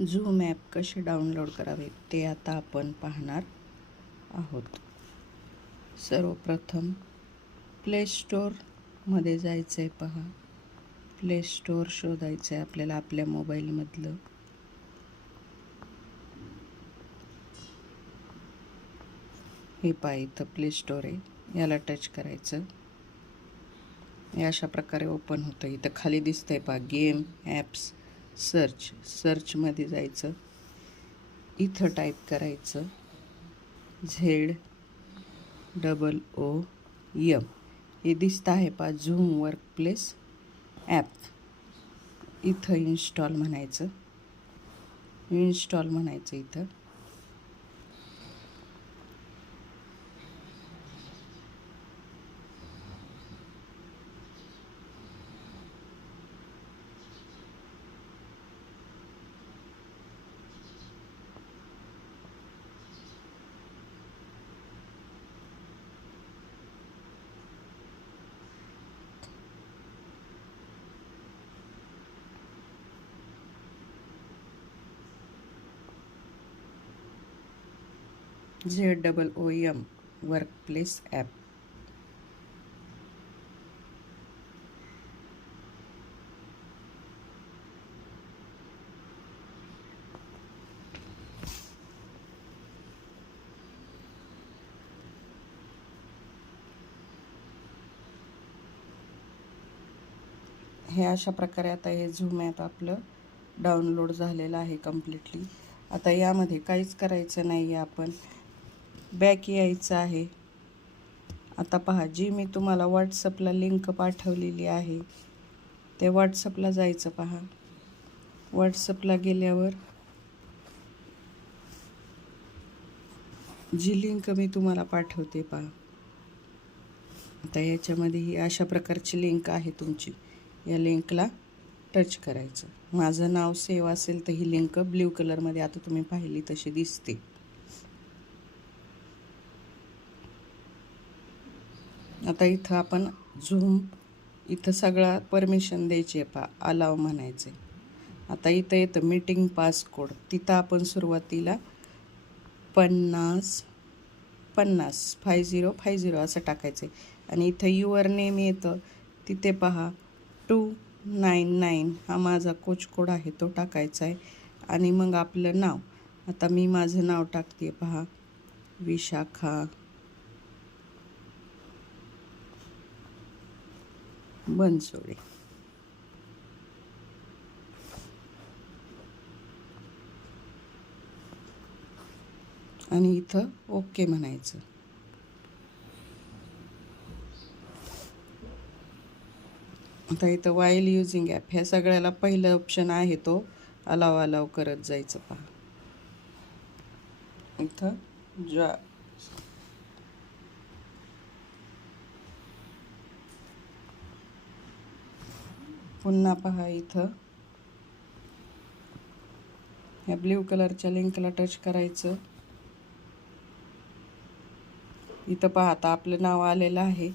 Zoom app कसे download करावे ते आता आपण पाहणार आहोत. सर्वप्रथम प्ले स्टोअरमध्ये जायचं आहे. पहा, प्ले स्टोअर शोधायचं आहे आपल्याला आपल्या मोबाईलमधलं. हे पहा, इथं प्ले स्टोअर आहे, याला टच करायचं. हे अशा प्रकारे ओपन होतं. इथं खाली दिसतंय पहा, गेम ॲप्स सर्चमध्ये जायचं. इथं टाईप करायचं ZOOM. हे दिसतं आहे पहा, झूम वर्कप्लेस ॲप. इथं इन्स्टॉल म्हणायचं इथं. ZOOM workplace app. हे अशा प्रकारे आता हे झूम ॲप आपलं डाउनलोड झालेलं आहे कम्प्लिटली. आता यामध्ये काहीच करायचं नाही आहे, आपण बॅक यायचं आहे. आता पहा, जी मी तुम्हाला व्हॉट्सअपला लिंक पाठवलेली आहे ते व्हॉट्सअपला जायचं. पहा, व्हॉट्सअपला गेल्यावर जी लिंक मी तुम्हाला पाठवते पहा, आता याच्यामध्ये ही अशा प्रकारची लिंक आहे तुमची. या लिंकला टच करायचं. माझं नाव सेव्ह असेल तर ही लिंक ब्ल्यू कलरमध्ये आता तुम्ही पाहिली तशी दिसते. आता इथं आपण झूम, इथं सगळा परमिशन द्यायची आहे पहा, अलाव म्हणायचे. आता इथं येतं मीटिंग पासकोड. तिथं आपण सुरुवातीला 50 50 असं टाकायचं आहे. आणि इथं युअर नेम येतं, तिथे पहा 299 हा माझा कोच कोड आहे, तो टाकायचा आहे. आणि मग आपलं नाव, आता मी माझं नाव टाकते पहा, विशाखा बनसोडे. आणि इथं ओके म्हणायचं. आता इथं वाईल युजिंग ॲप, ह्या सगळ्याला पहिलं ऑप्शन आहे तो अलाव करत जायचं. पहा, इथं पुन्हा पहा, इथं ह्या ब्ल्यू कलरच्या लिंकला टच करायचं. इथं पहा, आता आपलं नाव आलेलं आहे.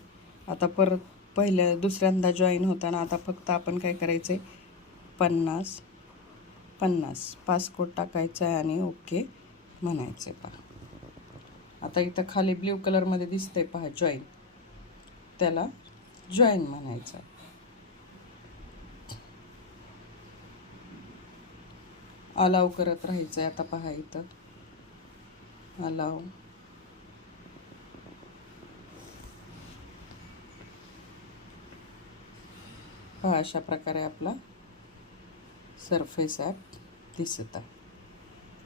आता परत दुसऱ्यांदा जॉईन होताना आता फक्त आपण काय करायचं आहे, 50 पासकोड टाकायचा आहे आणि ओके म्हणायचं आहे. पहा, आता इथं खाली ब्ल्यू कलरमध्ये दिसतंय पहा जॉईन, त्याला जॉईन म्हणायचं. अलाव करत राहायचं आहे. आता पहा, इथं अलाव. पहा, अशा प्रकारे आपला सरफेस ॲप दिसत आहे.